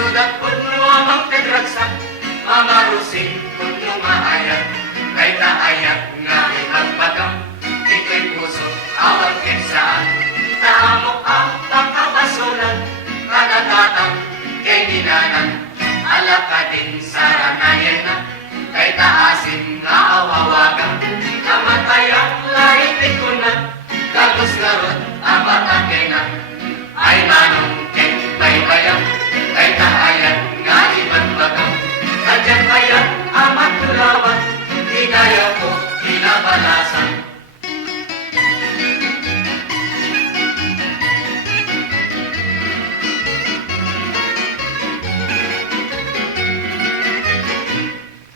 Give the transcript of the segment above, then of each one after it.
Isudat pun mo amang tegragsak, mamarusing pun mo maayat, kay kaayat nga ipagpagam, ito'y puso awag kinsaan. Naamok ang pagkabasulan, kanatatang kay ninanan, alaka din sa ranayan na, kay taasin nga awawagang, kamatayang laitin ko na, gagos ngarot apat akenan, ay manong kay baybayang, kay kaayat nga ibang bagang, kadyan kayan amat tulawan, hinaya ko kinabalasan.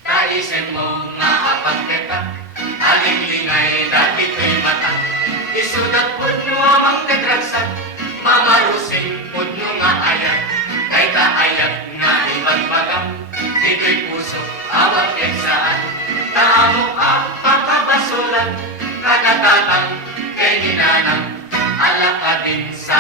Taisen mo maapagkita, alinglingay dati ko'y mata, isudat pud mo amang tegragsak, mamarusing pud mo nga ayat, kay kaayat nga ibagbagang, dito'y puso awag saan, taamo ang pagkabasulan, kanatatang kay ninanang, alaka din sa